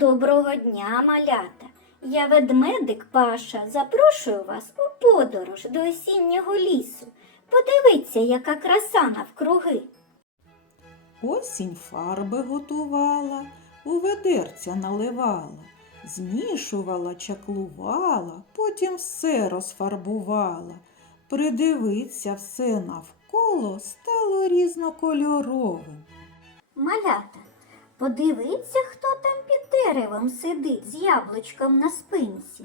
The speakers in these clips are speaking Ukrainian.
Доброго дня, малята! Я ведмедик Паша. Запрошую вас у подорож до осіннього лісу. Подивіться, яка краса навкруги. Осінь фарби готувала, у ведерця наливала, змішувала, чаклувала, потім все розфарбувала. Придивиться все навколо стало різнокольоровим. Малята, подивіться, хто там під деревом сидить з яблучком на спинці.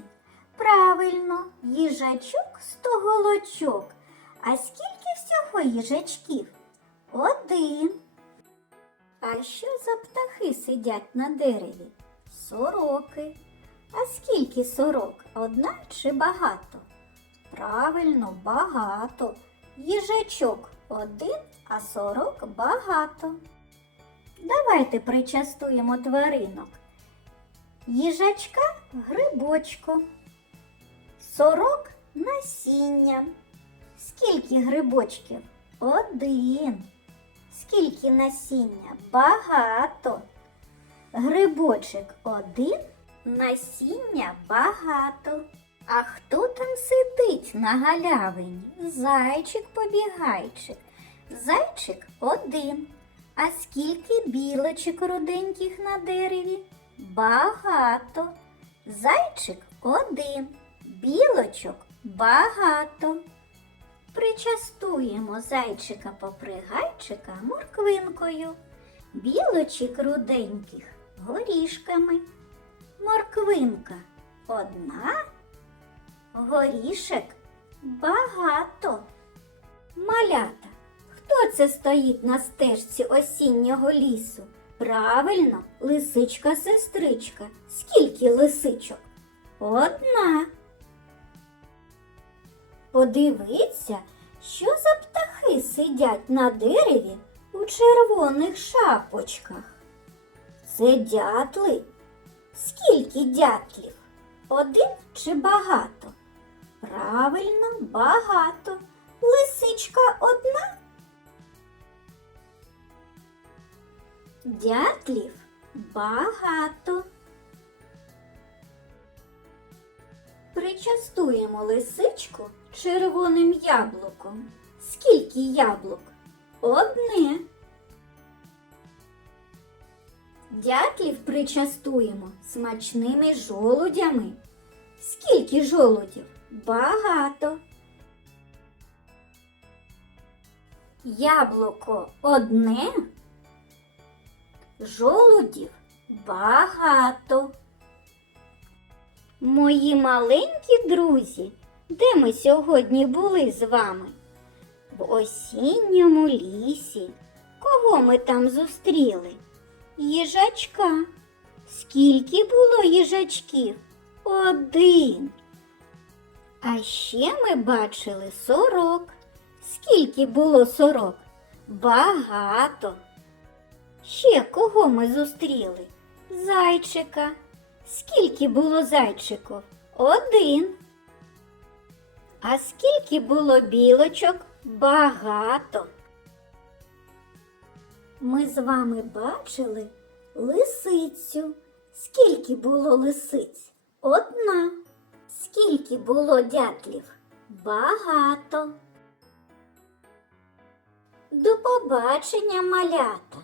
Правильно, їжачок стоголочок. А скільки всього їжачків? Один. А що за птахи сидять на дереві? Сороки. А скільки сорок? Одна чи багато? Правильно, багато. Їжачок один, а сорок багато. Давайте причастуємо тваринок. Їжачка грибочком, сорок насінням. Скільки грибочків? Один. Скільки насіння? Багато. Грибочок один, насіння багато. А хто там сидить на галявині? Зайчик-побігайчик. Зайчик один. А скільки білочок руденьких на дереві? Багато. Зайчик один. Білочок багато. Причастуємо зайчика попригайчика морквинкою, білочок руденьких горішками. Морквинка одна, горішек багато. Малята, хто це стоїть на стежці осіннього лісу? Правильно, лисичка-сестричка. Скільки лисичок? Одна. Подивіться, що за птахи сидять на дереві у червоних шапочках. Це дятли. Скільки дятлів? Один чи багато? Правильно, багато. Лисичка Дятлів багато. Причастуємо лисичку червоним яблуком. Скільки яблук? Одне. Дятлів причастуємо смачними жолудями. Скільки жолудів? Багато. Яблуко одне, жолудів багато. Мої маленькі друзі, де ми сьогодні були з вами? В осінньому лісі. Кого ми там зустріли? Їжачка. Скільки було їжачків? Один. А ще ми бачили сорок. Скільки було сорок? Багато. Ще кого ми зустріли? Зайчика. Скільки було зайчиків? Один. А скільки було білочок? Багато. Ми з вами бачили лисицю. Скільки було лисиць? Одна. Скільки було дятлів? Багато. До побачення, малята!